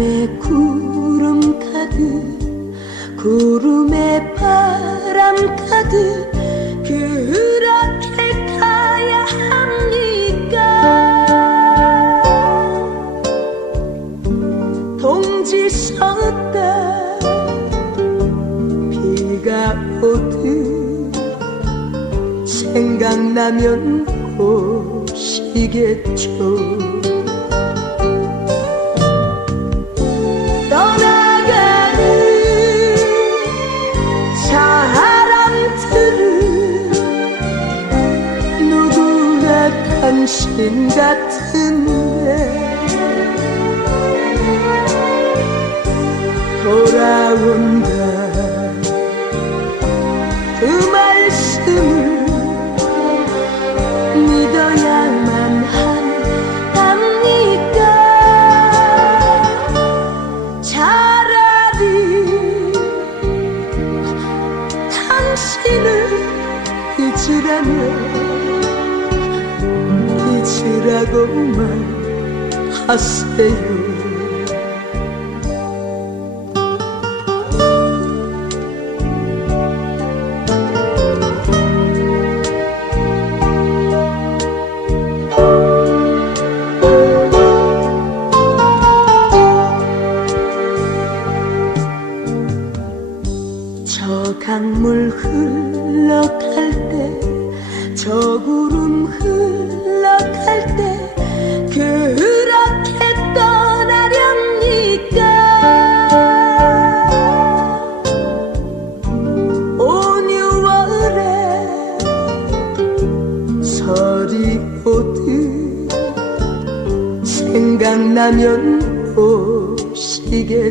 밤에 구름 가득 구름에 바람 가득 그렇게 가야 합니까? 동지 섰다 비가 오듯 생각나면 오시겠죠. 당신 같은데. 돌아온다 잊으라고만 하세요. 저 강물 흘러갈 때 저 구름 흘러갈 때 그렇게 떠나렵니까? 온유월에 서리 오듯 생각나면 오시겠죠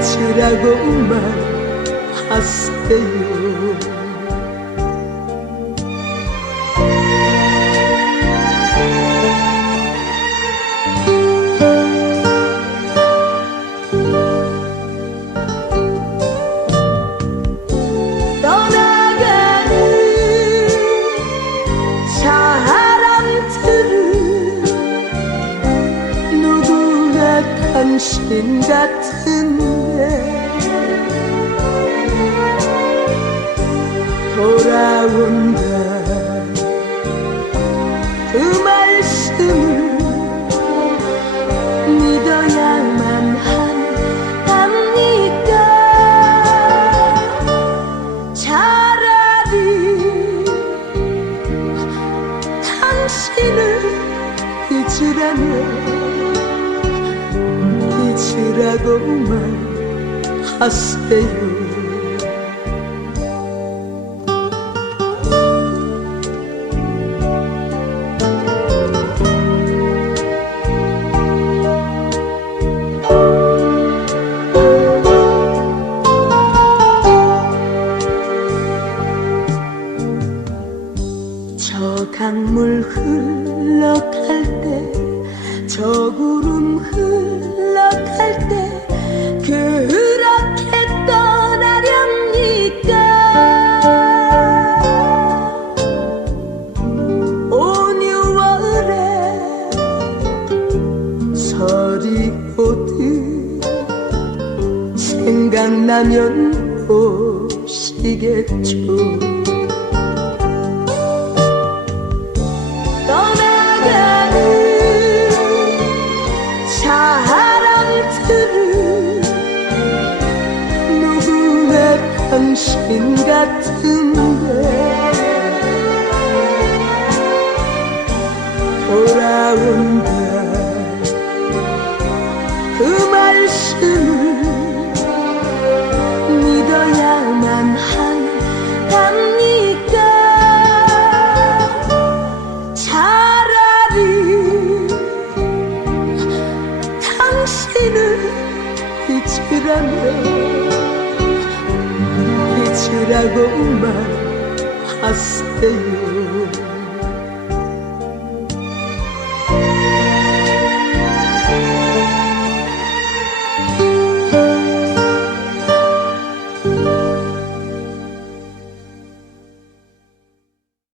잊으라고만 하세요. 당신 같은 돌아온다 그 말씀을 믿어야만 한답니까? 차라리 당신을 잊으라면 잊으라고만 하세요 강물 흘러갈 때 저 구름 흘러갈 때 그렇게 떠나렵니까? 온유월에 서리 오듯 생각나면 오시겠죠 당신 같은데. 돌아온다 그 말씀을 믿어야만 한답니까. 차라리 당신을 잊으라면 잊으라고만 하세요